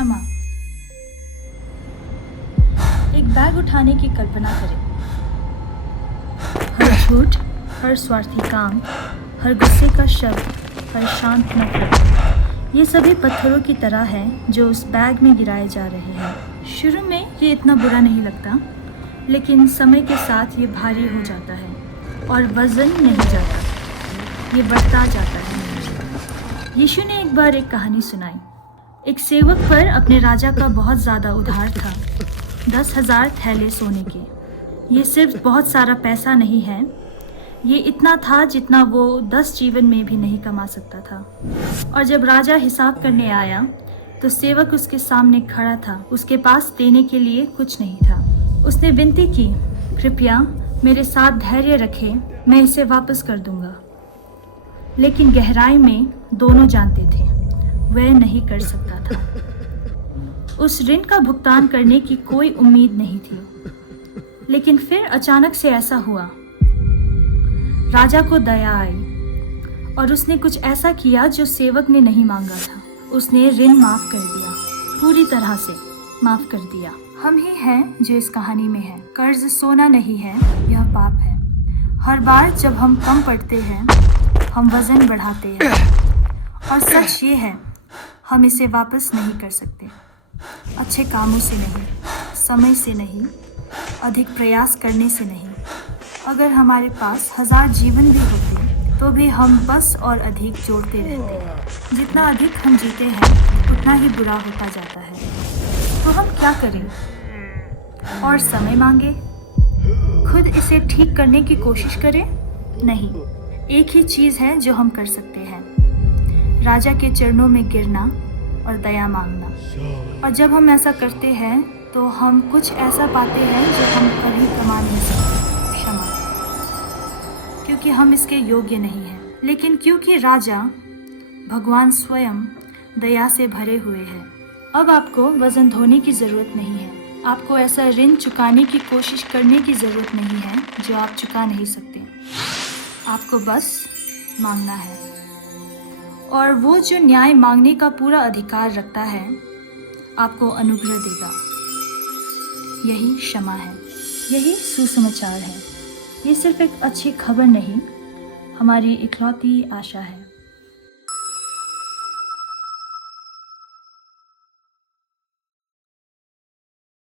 क्षमा। एक बैग उठाने की कल्पना करें। हर झूठ, हर स्वार्थी काम, हर गुस्से का शब्द, हर शांत नफरत, ये सभी पत्थरों की तरह हैं जो उस बैग में गिराए जा रहे हैं। शुरू में ये इतना बुरा नहीं लगता, लेकिन समय के साथ ये भारी हो जाता है और वजन नहीं जाता, ये बढ़ता जाता है। यीशु ने एक बार एक कहानी सुनाई। एक सेवक पर अपने राजा का बहुत ज़्यादा उधार था, 10,000 थैले सोने के। ये सिर्फ बहुत सारा पैसा नहीं है, ये इतना था जितना वो 10 जीवन में भी नहीं कमा सकता था। और जब राजा हिसाब करने आया तो सेवक उसके सामने खड़ा था। उसके पास देने के लिए कुछ नहीं था। उसने विनती की, कृपया मेरे साथ धैर्य रखें, मैं इसे वापस कर दूंगा। लेकिन गहराई में दोनों जानते थे वह नहीं कर सकता था। उस ऋण का भुगतान करने की कोई उम्मीद नहीं थी। लेकिन फिर अचानक से ऐसा हुआ, राजा को दया आई और उसने कुछ ऐसा किया जो सेवक ने नहीं मांगा था। उसने ऋण माफ कर दिया, पूरी तरह से माफ कर दिया। हम ही हैं जो इस कहानी में हैं। कर्ज सोना नहीं है, यह पाप है। हर बार जब हम कम पड़ते हैं हम वजन बढ़ाते हैं, और सच ये है हम इसे वापस नहीं कर सकते। अच्छे कामों से नहीं, समय से नहीं, अधिक प्रयास करने से नहीं। अगर हमारे पास 1000 जीवन भी होते तो भी हम बस और अधिक जोड़ते रहते। जितना अधिक हम जीते हैं उतना ही बुरा होता जाता है। तो हम क्या करें? और समय मांगे? खुद इसे ठीक करने की कोशिश करें? नहीं, एक ही चीज़ है जो हम कर सकते हैं, राजा के चरणों में गिरना और दया मांगना। और जब हम ऐसा करते हैं तो हम कुछ ऐसा पाते हैं जो हम कभी कमा नहीं सकते, क्षमा। क्योंकि हम इसके योग्य नहीं हैं, लेकिन क्योंकि राजा भगवान स्वयं दया से भरे हुए हैं। अब आपको वजन धोने की ज़रूरत नहीं है। आपको ऐसा ऋण चुकाने की कोशिश करने की ज़रूरत नहीं है जो आप चुका नहीं सकते। आपको बस मांगना है, और वो जो न्याय मांगने का पूरा अधिकार रखता है आपको अनुग्रह देगा। यही क्षमा है, यही सुसमाचार है। ये सिर्फ एक अच्छी खबर नहीं, हमारी इकलौती आशा है।